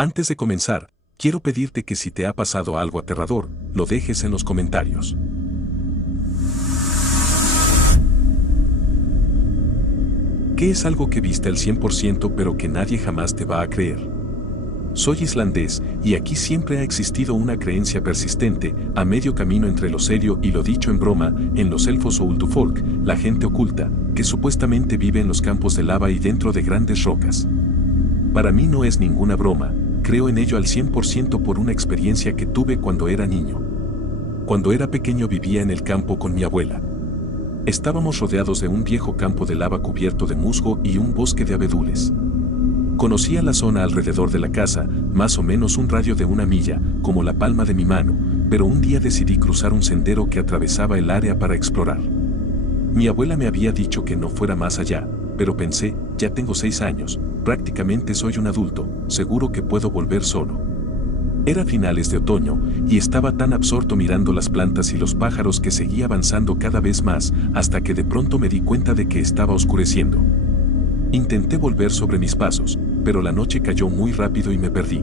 Antes de comenzar, quiero pedirte que si te ha pasado algo aterrador, lo dejes en los comentarios. ¿Qué es algo que viste al 100% pero que nadie jamás te va a creer? Soy islandés y aquí siempre ha existido una creencia persistente, a medio camino entre lo serio y lo dicho en broma, en los elfos o Uldufolk, la gente oculta, que supuestamente vive en los campos de lava y dentro de grandes rocas. Para mí no es ninguna broma, creo en ello al 100% por una experiencia que tuve cuando era niño. Cuando era pequeño vivía en el campo con mi abuela. Estábamos rodeados de un viejo campo de lava cubierto de musgo y un bosque de abedules. Conocía la zona alrededor de la casa, más o menos un radio de 1 milla, como la palma de mi mano, pero un día decidí cruzar un sendero que atravesaba el área para explorar. Mi abuela me había dicho que no fuera más allá, pero pensé, ya tengo 6 años, prácticamente soy un adulto, seguro que puedo volver solo. Era finales de otoño, y estaba tan absorto mirando las plantas y los pájaros que seguía avanzando cada vez más, hasta que de pronto me di cuenta de que estaba oscureciendo. Intenté volver sobre mis pasos, pero la noche cayó muy rápido y me perdí.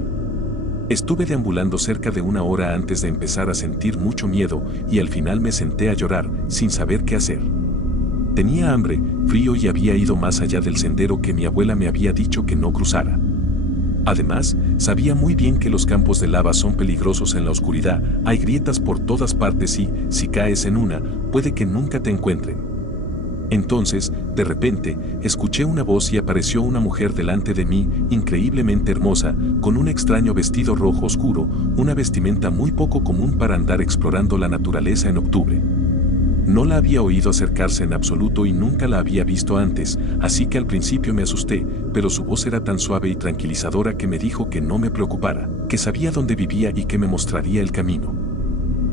Estuve deambulando cerca de 1 hora antes de empezar a sentir mucho miedo, y al final me senté a llorar, sin saber qué hacer. Tenía hambre, frío y había ido más allá del sendero que mi abuela me había dicho que no cruzara. Además, sabía muy bien que los campos de lava son peligrosos en la oscuridad, hay grietas por todas partes y, si caes en una, puede que nunca te encuentren. Entonces, de repente, escuché una voz y apareció una mujer delante de mí, increíblemente hermosa, con un extraño vestido rojo oscuro, una vestimenta muy poco común para andar explorando la naturaleza en octubre. No la había oído acercarse en absoluto y nunca la había visto antes, así que al principio me asusté, pero su voz era tan suave y tranquilizadora que me dijo que no me preocupara, que sabía dónde vivía y que me mostraría el camino.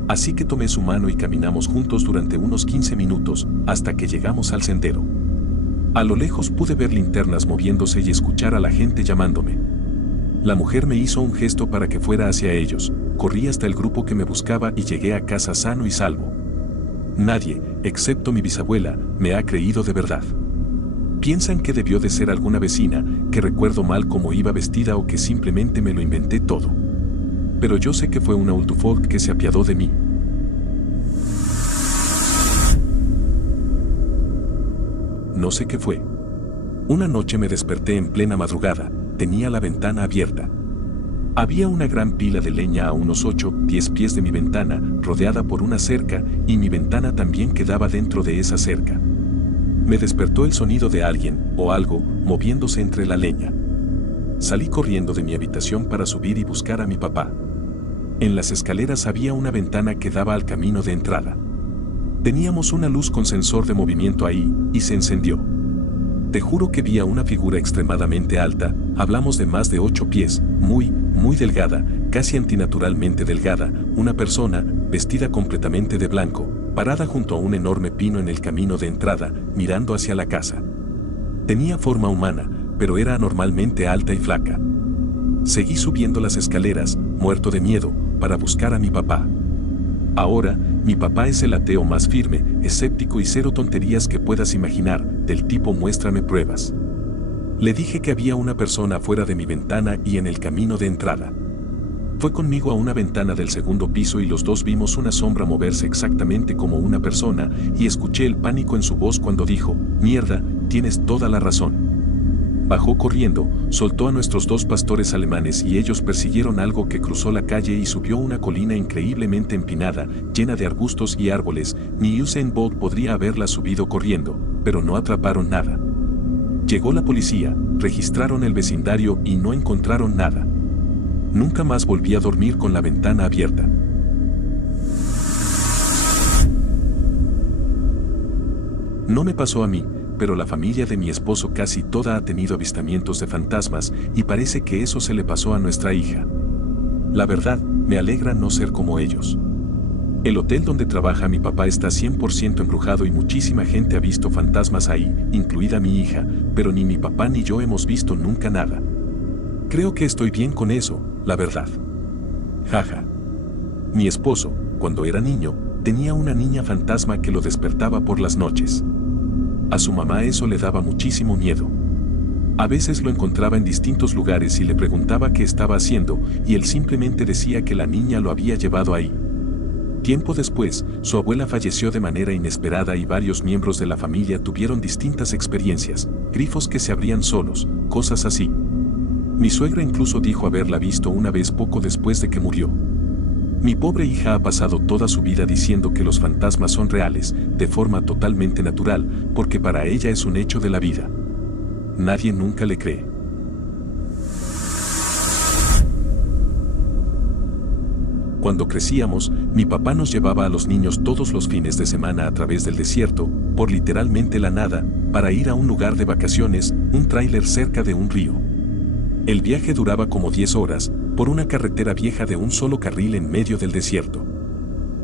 Así que tomé su mano y caminamos juntos durante unos 15 minutos, hasta que llegamos al sendero. A lo lejos pude ver linternas moviéndose y escuchar a la gente llamándome. La mujer me hizo un gesto para que fuera hacia ellos, corrí hasta el grupo que me buscaba y llegué a casa sano y salvo. Nadie, excepto mi bisabuela, me ha creído de verdad. Piensan que debió de ser alguna vecina, que recuerdo mal cómo iba vestida o que simplemente me lo inventé todo. Pero yo sé que fue una Uldufolk que se apiadó de mí. No sé qué fue. Una noche me desperté en plena madrugada, tenía la ventana abierta. Había una gran pila de leña a unos 8-10 pies de mi ventana, rodeada por una cerca, y mi ventana también quedaba dentro de esa cerca. Me despertó el sonido de alguien, o algo, moviéndose entre la leña. Salí corriendo de mi habitación para subir y buscar a mi papá. En las escaleras había una ventana que daba al camino de entrada. Teníamos una luz con sensor de movimiento ahí, y se encendió. Te juro que vi a una figura extremadamente alta, hablamos de más de 8 pies, muy delgada, casi antinaturalmente delgada, una persona, vestida completamente de blanco, parada junto a un enorme pino en el camino de entrada, mirando hacia la casa. Tenía forma humana, pero era anormalmente alta y flaca. Seguí subiendo las escaleras, muerto de miedo, para buscar a mi papá. Ahora, mi papá es el ateo más firme, escéptico y cero tonterías que puedas imaginar, del tipo muéstrame pruebas. Le dije que había una persona fuera de mi ventana y en el camino de entrada. Fue conmigo a una ventana del segundo piso y los dos vimos una sombra moverse exactamente como una persona y escuché el pánico en su voz cuando dijo, mierda, tienes toda la razón. Bajó corriendo, soltó a nuestros 2 pastores alemanes y ellos persiguieron algo que cruzó la calle y subió una colina increíblemente empinada, llena de arbustos y árboles, ni Usain Bolt podría haberla subido corriendo, pero no atraparon nada. Llegó la policía, registraron el vecindario y no encontraron nada. Nunca más volví a dormir con la ventana abierta. No me pasó a mí, pero la familia de mi esposo casi toda ha tenido avistamientos de fantasmas y parece que eso se le pasó a nuestra hija. La verdad, me alegra no ser como ellos. El hotel donde trabaja mi papá está 100% embrujado y muchísima gente ha visto fantasmas ahí, incluida mi hija, pero ni mi papá ni yo hemos visto nunca nada. Creo que estoy bien con eso, la verdad. Jaja. Mi esposo, cuando era niño, tenía una niña fantasma que lo despertaba por las noches. A su mamá eso le daba muchísimo miedo. A veces lo encontraba en distintos lugares y le preguntaba qué estaba haciendo, y él simplemente decía que la niña lo había llevado ahí. Tiempo después, su abuela falleció de manera inesperada y varios miembros de la familia tuvieron distintas experiencias, grifos que se abrían solos, cosas así. Mi suegra incluso dijo haberla visto una vez poco después de que murió. Mi pobre hija ha pasado toda su vida diciendo que los fantasmas son reales, de forma totalmente natural, porque para ella es un hecho de la vida. Nadie nunca le cree. Cuando crecíamos, mi papá nos llevaba a los niños todos los fines de semana a través del desierto, por literalmente la nada, para ir a un lugar de vacaciones, un tráiler cerca de un río. El viaje duraba como 10 horas, por una carretera vieja de un solo carril en medio del desierto.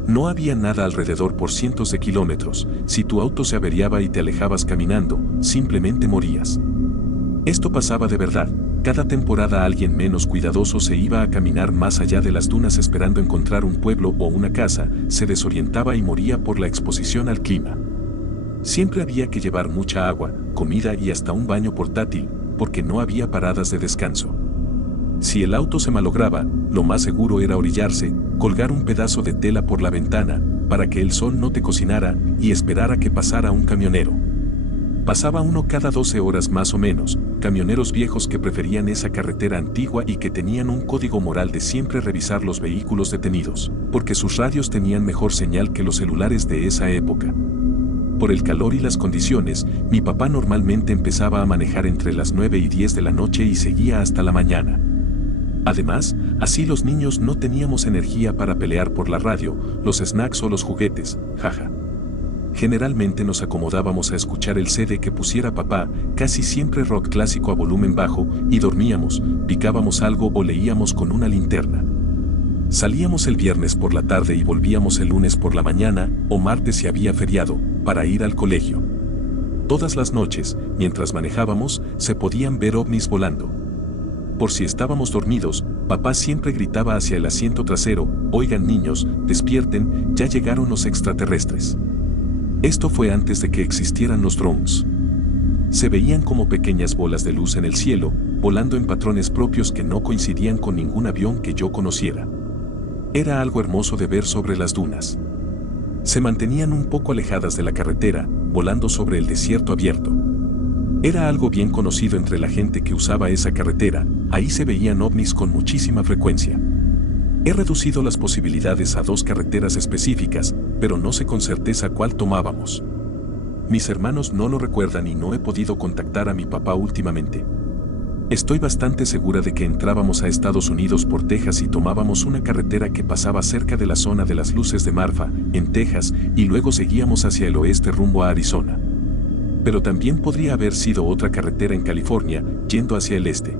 No había nada alrededor por cientos de kilómetros. Si tu auto se averiaba y te alejabas caminando, simplemente morías. Esto pasaba de verdad. Cada temporada alguien menos cuidadoso se iba a caminar más allá de las dunas esperando encontrar un pueblo o una casa, se desorientaba y moría por la exposición al clima. Siempre había que llevar mucha agua, comida y hasta un baño portátil, porque no había paradas de descanso. Si el auto se malograba, lo más seguro era orillarse, colgar un pedazo de tela por la ventana, para que el sol no te cocinara, y esperar a que pasara un camionero. Pasaba uno cada 12 horas más o menos, camioneros viejos que preferían esa carretera antigua y que tenían un código moral de siempre revisar los vehículos detenidos, porque sus radios tenían mejor señal que los celulares de esa época. Por el calor y las condiciones, mi papá normalmente empezaba a manejar entre las 9 y 10 de la noche y seguía hasta la mañana. Además, así los niños no teníamos energía para pelear por la radio, los snacks o los juguetes, jaja. Generalmente nos acomodábamos a escuchar el CD que pusiera papá, casi siempre rock clásico a volumen bajo, y dormíamos, picábamos algo o leíamos con una linterna. Salíamos el viernes por la tarde y volvíamos el lunes por la mañana, o martes si había feriado, para ir al colegio. Todas las noches, mientras manejábamos, se podían ver ovnis volando. Por si estábamos dormidos, papá siempre gritaba hacia el asiento trasero: «Oigan niños, despierten, ya llegaron los extraterrestres». Esto fue antes de que existieran los drones. Se veían como pequeñas bolas de luz en el cielo, volando en patrones propios que no coincidían con ningún avión que yo conociera. Era algo hermoso de ver sobre las dunas. Se mantenían un poco alejadas de la carretera, volando sobre el desierto abierto. Era algo bien conocido entre la gente que usaba esa carretera, ahí se veían ovnis con muchísima frecuencia. He reducido las posibilidades a 2 carreteras específicas, pero no sé con certeza cuál tomábamos. Mis hermanos no lo recuerdan y no he podido contactar a mi papá últimamente. Estoy bastante segura de que entrábamos a Estados Unidos por Texas y tomábamos una carretera que pasaba cerca de la zona de las luces de Marfa, en Texas, y luego seguíamos hacia el oeste rumbo a Arizona. Pero también podría haber sido otra carretera en California, yendo hacia el este.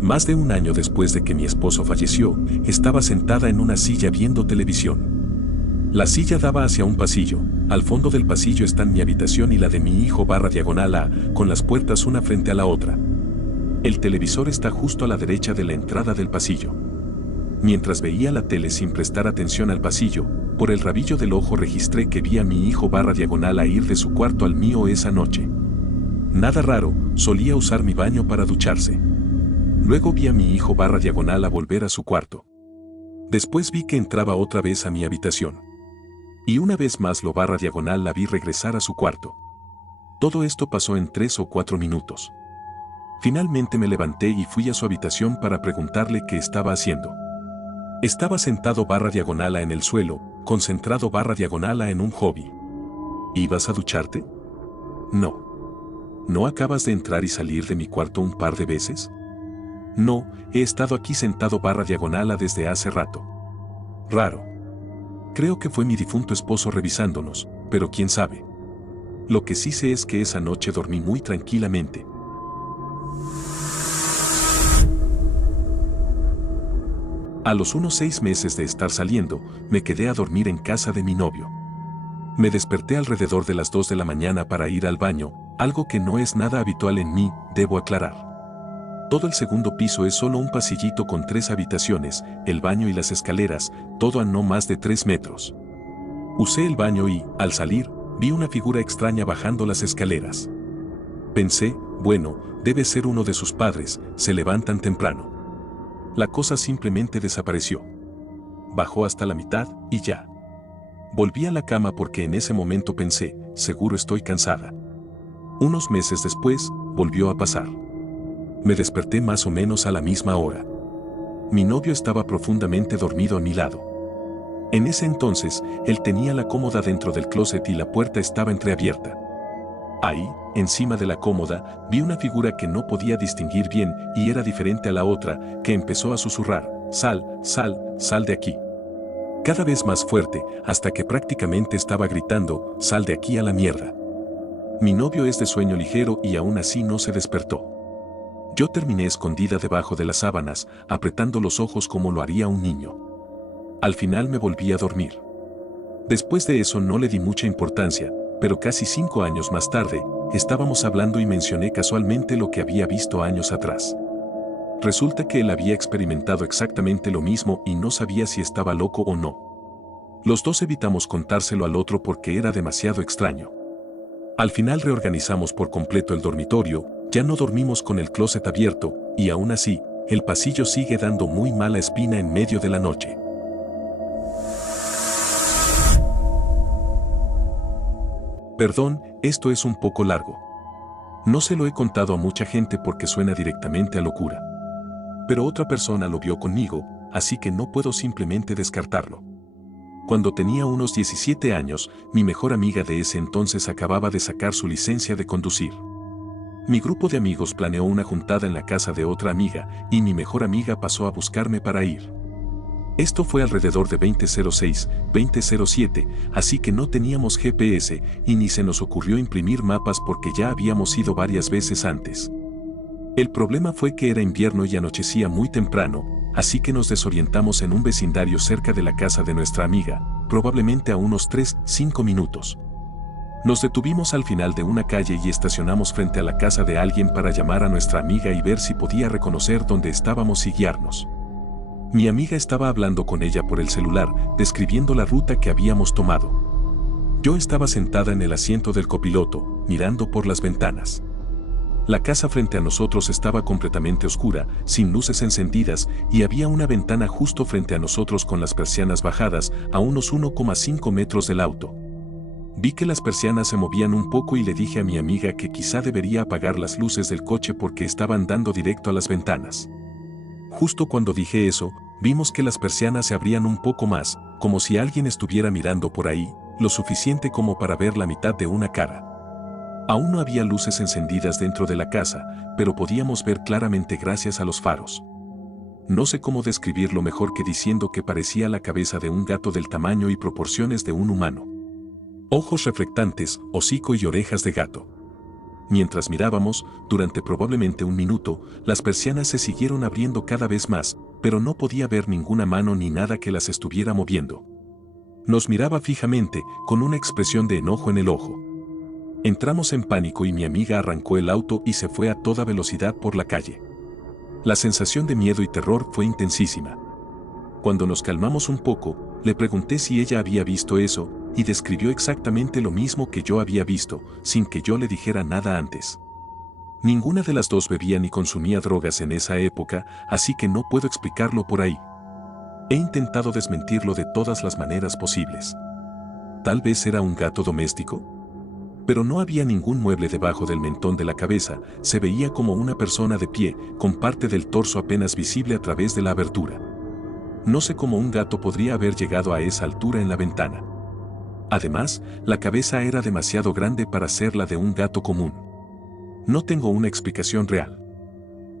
Más de un año después de que mi esposo falleció, estaba sentada en una silla viendo televisión. La silla daba hacia un pasillo. Al fondo del pasillo están mi habitación y la de mi hijo /diagonal A, con las puertas una frente a la otra. El televisor está justo a la derecha de la entrada del pasillo. Mientras veía la tele sin prestar atención al pasillo, por el rabillo del ojo registré que vi a mi hijo /diagonal A ir de su cuarto al mío esa noche. Nada raro, solía usar mi baño para ducharse. Luego vi a mi hijo /diagonal A volver a su cuarto. Después vi que entraba otra vez a mi habitación. Y una vez más lo /diagonal la vi regresar a su cuarto. Todo esto pasó en 3 o 4 minutos. Finalmente me levanté y fui a su habitación para preguntarle qué estaba haciendo. Estaba sentado /diagonal A en el suelo, concentrado /diagonal A en un hobby. ¿Ibas a ducharte? No. ¿No acabas de entrar y salir de mi cuarto un par de veces? No, he estado aquí sentado /diagonal A desde hace rato. Raro. Creo que fue mi difunto esposo revisándonos, pero quién sabe. Lo que sí sé es que esa noche dormí muy tranquilamente. A los unos 6 meses de estar saliendo, me quedé a dormir en casa de mi novio. Me desperté alrededor de las 2 de la mañana para ir al baño, algo que no es nada habitual en mí, debo aclarar. Todo el segundo piso es solo un pasillito con 3 habitaciones, el baño y las escaleras, todo a no más de 3 metros. Usé el baño y, al salir, Vi una figura extraña bajando las escaleras. Pensé, bueno, debe ser uno de sus padres, se levantan temprano. La cosa simplemente desapareció. Bajó hasta la mitad y ya. Volví a la cama porque en ese momento pensé, seguro estoy cansada. Unos meses después, volvió a pasar. Me desperté más o menos a la misma hora. Mi novio estaba profundamente dormido a mi lado. En ese entonces, él tenía la cómoda dentro del closet y la puerta estaba entreabierta. Ahí, encima de la cómoda, vi una figura que no podía distinguir bien y era diferente a la otra, que empezó a susurrar, sal, sal, sal de aquí. Cada vez más fuerte, hasta que prácticamente estaba gritando, sal de aquí a la mierda. Mi novio es de sueño ligero y aún así no se despertó. Yo terminé escondida debajo de las sábanas, apretando los ojos como lo haría un niño. Al final me volví a dormir. Después de eso no le di mucha importancia, pero casi 5 años más tarde, estábamos hablando y mencioné casualmente lo que había visto años atrás. Resulta que él había experimentado exactamente lo mismo y no sabía si estaba loco o no. Los dos evitamos contárselo al otro porque era demasiado extraño. Al final reorganizamos por completo el dormitorio, ya no dormimos con el closet abierto, y aún así, el pasillo sigue dando muy mala espina en medio de la noche. Perdón, esto es un poco largo. No se lo he contado a mucha gente porque suena directamente a locura. Pero otra persona lo vio conmigo, así que no puedo simplemente descartarlo. Cuando tenía unos 17 años, mi mejor amiga de ese entonces acababa de sacar su licencia de conducir. Mi grupo de amigos planeó una juntada en la casa de otra amiga y mi mejor amiga pasó a buscarme para ir. Esto fue alrededor de 2006, 2007, así que no teníamos GPS y ni se nos ocurrió imprimir mapas porque ya habíamos ido varias veces antes. El problema fue que era invierno y anochecía muy temprano, así que nos desorientamos en un vecindario cerca de la casa de nuestra amiga, probablemente a unos 3-5 minutos. Nos detuvimos al final de una calle y estacionamos frente a la casa de alguien para llamar a nuestra amiga y ver si podía reconocer dónde estábamos y guiarnos. Mi amiga estaba hablando con ella por el celular, describiendo la ruta que habíamos tomado. Yo estaba sentada en el asiento del copiloto, mirando por las ventanas. La casa frente a nosotros estaba completamente oscura, sin luces encendidas, y había una ventana justo frente a nosotros con las persianas bajadas a unos 1,5 metros del auto. Vi que las persianas se movían un poco y le dije a mi amiga que quizá debería apagar las luces del coche porque estaban dando directo a las ventanas. Justo cuando dije eso, vimos que las persianas se abrían un poco más, como si alguien estuviera mirando por ahí, lo suficiente como para ver la mitad de una cara. Aún no había luces encendidas dentro de la casa, pero podíamos ver claramente gracias a los faros. No sé cómo describirlo mejor que diciendo que parecía la cabeza de un gato del tamaño y proporciones de un humano. Ojos reflectantes, hocico y orejas de gato. Mientras mirábamos, durante probablemente un minuto, las persianas se siguieron abriendo cada vez más, pero no podía ver ninguna mano ni nada que las estuviera moviendo. Nos miraba fijamente, con una expresión de enojo en el ojo. Entramos en pánico y mi amiga arrancó el auto y se fue a toda velocidad por la calle. La sensación de miedo y terror fue intensísima. Cuando nos calmamos un poco, le pregunté si ella había visto eso, y describió exactamente lo mismo que yo había visto, sin que yo le dijera nada antes. Ninguna de las dos bebía ni consumía drogas en esa época, así que no puedo explicarlo por ahí. He intentado desmentirlo de todas las maneras posibles. Tal vez era un gato doméstico. Pero no había ningún mueble debajo del mentón de la cabeza, se veía como una persona de pie, con parte del torso apenas visible a través de la abertura. No sé cómo un gato podría haber llegado a esa altura en la ventana. Además, la cabeza era demasiado grande para ser la de un gato común. No tengo una explicación real.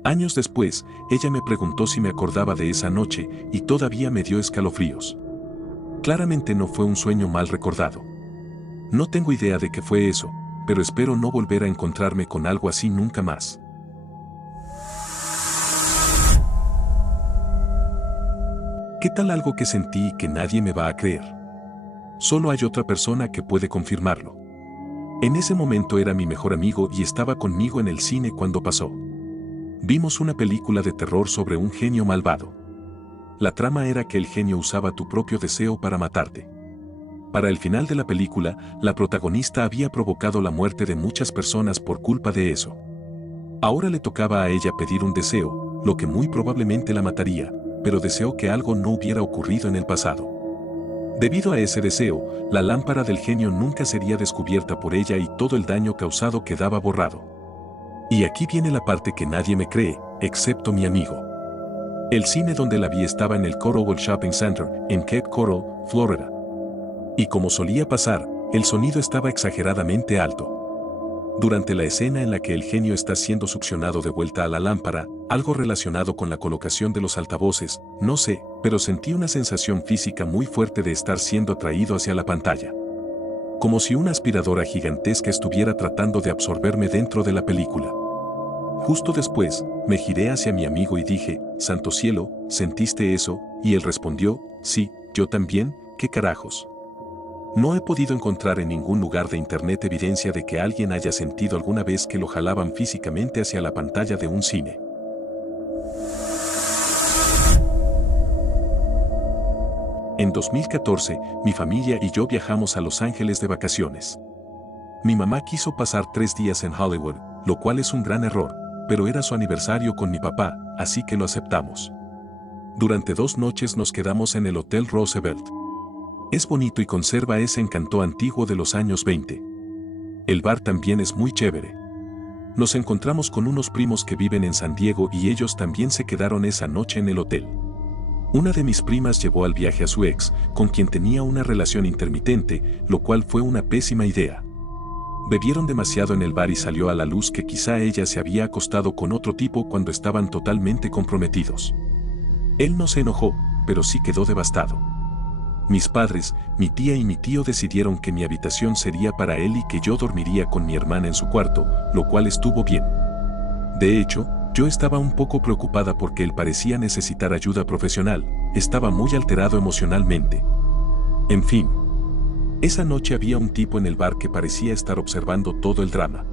Años después, ella me preguntó si me acordaba de esa noche y todavía me dio escalofríos. Claramente no fue un sueño mal recordado. No tengo idea de qué fue eso, pero espero no volver a encontrarme con algo así nunca más. ¿Qué tal algo que sentí y que nadie me va a creer? Solo hay otra persona que puede confirmarlo. En ese momento era mi mejor amigo y estaba conmigo en el cine cuando pasó. Vimos una película de terror sobre un genio malvado. La trama era que el genio usaba tu propio deseo para matarte. Para el final de la película, la protagonista había provocado la muerte de muchas personas por culpa de eso. Ahora le tocaba a ella pedir un deseo, lo que muy probablemente la mataría, pero deseó que algo no hubiera ocurrido en el pasado. Debido a ese deseo, la lámpara del genio nunca sería descubierta por ella y todo el daño causado quedaba borrado. Y aquí viene la parte que nadie me cree, excepto mi amigo. El cine donde la vi estaba en el Coral Shopping Center, en Cape Coral, Florida. Y como solía pasar, el sonido estaba exageradamente alto. Durante la escena en la que el genio está siendo succionado de vuelta a la lámpara, algo relacionado con la colocación de los altavoces, no sé, pero sentí una sensación física muy fuerte de estar siendo atraído hacia la pantalla. Como si una aspiradora gigantesca estuviera tratando de absorberme dentro de la película. Justo después, me giré hacia mi amigo y dije, «Santo cielo, ¿sentiste eso?» Y él respondió, «Sí, yo también, ¿qué carajos?». No he podido encontrar en ningún lugar de internet evidencia de que alguien haya sentido alguna vez que lo jalaban físicamente hacia la pantalla de un cine. En 2014, mi familia y yo viajamos a Los Ángeles de vacaciones. Mi mamá quiso pasar 3 días en Hollywood, lo cual es un gran error, pero era su aniversario con mi papá, así que lo aceptamos. Durante 2 noches nos quedamos en el Hotel Roosevelt. Es bonito y conserva ese encanto antiguo de los años 20. El bar también es muy chévere. Nos encontramos con unos primos que viven en San Diego y ellos también se quedaron esa noche en el hotel. Una de mis primas llevó al viaje a su ex, con quien tenía una relación intermitente, lo cual fue una pésima idea. Bebieron demasiado en el bar y salió a la luz que quizá ella se había acostado con otro tipo cuando estaban totalmente comprometidos. Él no se enojó, pero sí quedó devastado. Mis padres, mi tía y mi tío decidieron que mi habitación sería para él y que yo dormiría con mi hermana en su cuarto, lo cual estuvo bien. De hecho, yo estaba un poco preocupada porque él parecía necesitar ayuda profesional, estaba muy alterado emocionalmente. En fin. Esa noche había un tipo en el bar que parecía estar observando todo el drama.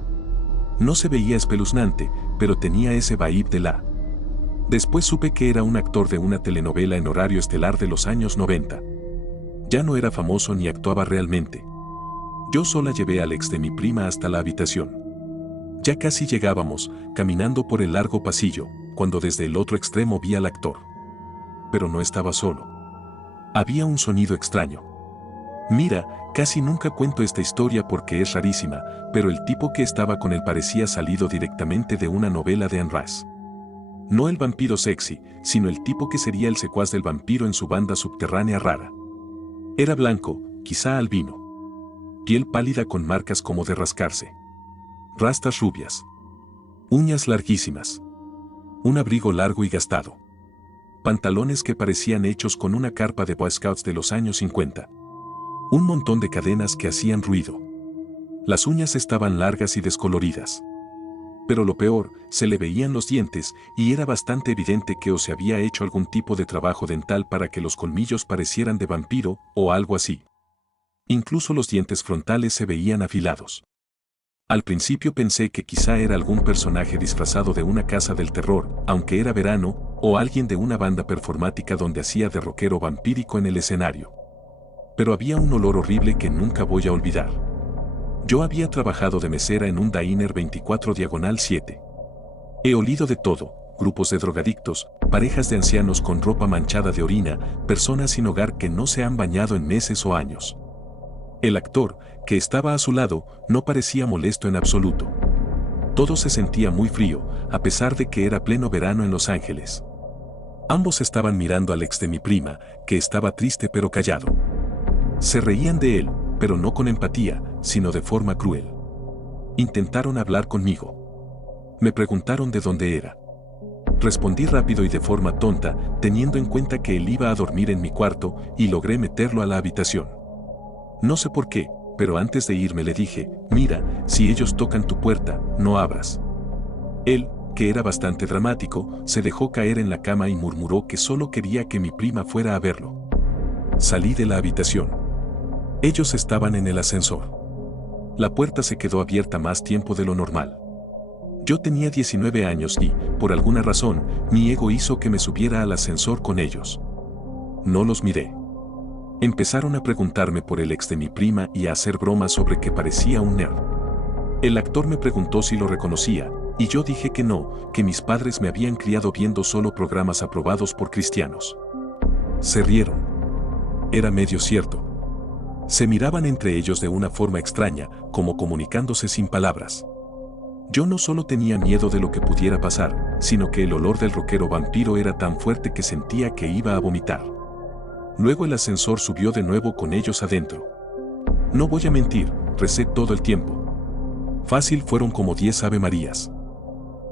No se veía espeluznante, pero tenía ese vibe de la. Después supe que era un actor de una telenovela en horario estelar de los años 90. Ya no era famoso ni actuaba realmente. Yo sola llevé al ex de mi prima hasta la habitación. Ya casi llegábamos, caminando por el largo pasillo, cuando desde el otro extremo vi al actor. Pero no estaba solo. Había un sonido extraño. Mira, casi nunca cuento esta historia porque es rarísima, pero el tipo que estaba con él parecía salido directamente de una novela de Anne Rice. No el vampiro sexy, sino el tipo que sería el secuaz del vampiro en su banda subterránea rara. Era blanco, quizá albino. Piel pálida con marcas como de rascarse. Rastas rubias. Uñas larguísimas. Un abrigo largo y gastado. Pantalones que parecían hechos con una carpa de Boy Scouts de los años 50. Un montón de cadenas que hacían ruido. Las uñas estaban largas y descoloridas. Pero lo peor, se le veían los dientes y era bastante evidente que o se había hecho algún tipo de trabajo dental para que los colmillos parecieran de vampiro o algo así. Incluso los dientes frontales se veían afilados. Al principio pensé que quizá era algún personaje disfrazado de una casa del terror, aunque era verano, o alguien de una banda performática donde hacía de rockero vampírico en el escenario. Pero había un olor horrible que nunca voy a olvidar. Yo había trabajado de mesera en un diner 24/7. He olido de todo, grupos de drogadictos, parejas de ancianos con ropa manchada de orina, personas sin hogar que no se han bañado en meses o años. El actor, que estaba a su lado, no parecía molesto en absoluto. Todo se sentía muy frío, a pesar de que era pleno verano en Los Ángeles. Ambos estaban mirando al ex de mi prima, que estaba triste pero callado. Se reían de él, pero no con empatía, sino de forma cruel. Intentaron hablar conmigo. Me preguntaron de dónde era. Respondí rápido y de forma tonta, teniendo en cuenta que él iba a dormir en mi cuarto, y logré meterlo a la habitación. No sé por qué, pero antes de irme le dije, mira, si ellos tocan tu puerta, no abras. Él, que era bastante dramático, se dejó caer en la cama y murmuró que solo quería que mi prima fuera a verlo. Salí de la habitación. Ellos estaban en el ascensor. La puerta se quedó abierta más tiempo de lo normal. Yo tenía 19 años y, por alguna razón, mi ego hizo que me subiera al ascensor con ellos. No los miré. Empezaron a preguntarme por el ex de mi prima y a hacer bromas sobre que parecía un nerd. El actor me preguntó si lo reconocía, y yo dije que no, que mis padres me habían criado viendo solo programas aprobados por cristianos. Se rieron. Era medio cierto. Se miraban entre ellos de una forma extraña, como comunicándose sin palabras. Yo no solo tenía miedo de lo que pudiera pasar, sino que el olor del rockero vampiro era tan fuerte que sentía que iba a vomitar. Luego el ascensor subió de nuevo con ellos adentro. No voy a mentir, recé todo el tiempo. Fácil fueron como 10 Ave Marías.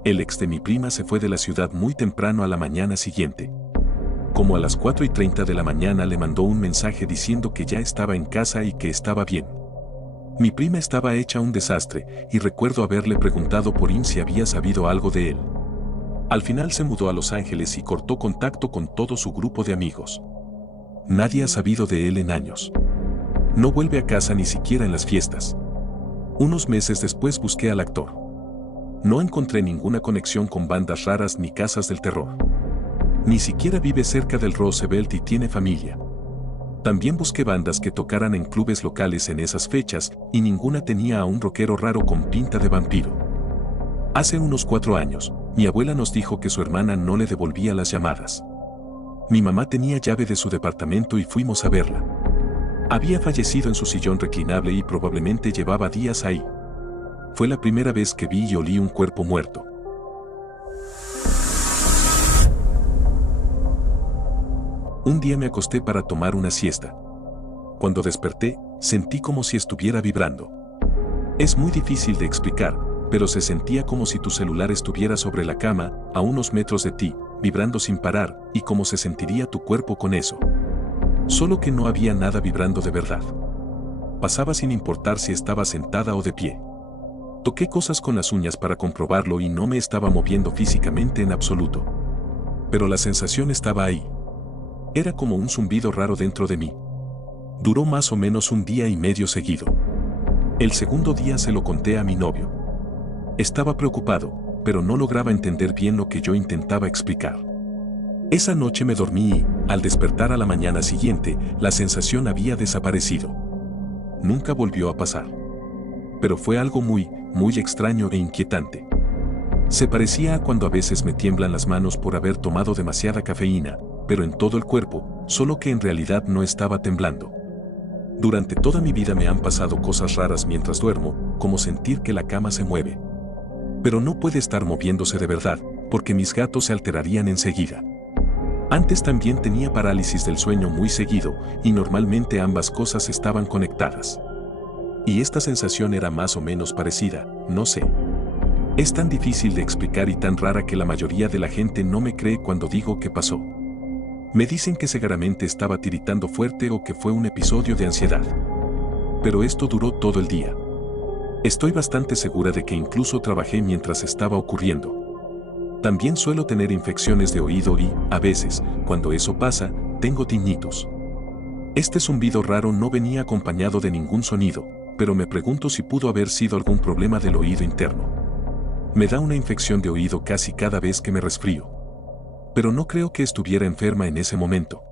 El ex de mi prima se fue de la ciudad muy temprano a la mañana siguiente. Como a las 4:30 de la mañana le mandó un mensaje diciendo que ya estaba en casa y que estaba bien. Mi prima estaba hecha un desastre y recuerdo haberle preguntado por si había sabido algo de él. Al final se mudó a Los Ángeles y cortó contacto con todo su grupo de amigos. Nadie ha sabido de él en años. No vuelve a casa ni siquiera en las fiestas. Unos meses después busqué al actor. No encontré ninguna conexión con bandas raras ni casas del terror. Ni siquiera vive cerca del Roosevelt y tiene familia. También busqué bandas que tocaran en clubes locales en esas fechas y ninguna tenía a un rockero raro con pinta de vampiro. Hace unos 4 años, mi abuela nos dijo que su hermana no le devolvía las llamadas. Mi mamá tenía llave de su departamento y fuimos a verla. Había fallecido en su sillón reclinable y probablemente llevaba días ahí. Fue la primera vez que vi y olí un cuerpo muerto. Un día me acosté para tomar una siesta. Cuando desperté, sentí como si estuviera vibrando. Es muy difícil de explicar, pero se sentía como si tu celular estuviera sobre la cama, a unos metros de ti, vibrando sin parar, y cómo se sentiría tu cuerpo con eso. Solo que no había nada vibrando de verdad. Pasaba sin importar si estaba sentada o de pie. Toqué cosas con las uñas para comprobarlo y no me estaba moviendo físicamente en absoluto. Pero la sensación estaba ahí. Era como un zumbido raro dentro de mí. Duró más o menos 1 día y medio seguido. El segundo día se lo conté a mi novio. Estaba preocupado, pero no lograba entender bien lo que yo intentaba explicar. Esa noche me dormí y, al despertar a la mañana siguiente, la sensación había desaparecido. Nunca volvió a pasar. Pero fue algo muy extraño e inquietante. Se parecía a cuando a veces me tiemblan las manos por haber tomado demasiada cafeína, pero en todo el cuerpo, solo que en realidad no estaba temblando. Durante toda mi vida me han pasado cosas raras mientras duermo, como sentir que la cama se mueve. Pero no puede estar moviéndose de verdad, porque mis gatos se alterarían enseguida. Antes también tenía parálisis del sueño muy seguido, y normalmente ambas cosas estaban conectadas. Y esta sensación era más o menos parecida, no sé. Es tan difícil de explicar y tan rara que la mayoría de la gente no me cree cuando digo que pasó. Me dicen que seguramente estaba tiritando fuerte o que fue un episodio de ansiedad. Pero esto duró todo el día. Estoy bastante segura de que incluso trabajé mientras estaba ocurriendo. También suelo tener infecciones de oído y, a veces, cuando eso pasa, tengo tinnitus. Este zumbido raro no venía acompañado de ningún sonido, pero me pregunto si pudo haber sido algún problema del oído interno. Me da una infección de oído casi cada vez que me resfrío. Pero no creo que estuviera enferma en ese momento.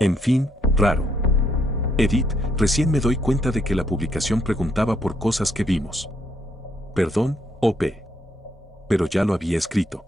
En fin, raro. Edith, recién me doy cuenta de que la publicación preguntaba por cosas que vimos. Perdón, OP. Pero ya lo había escrito.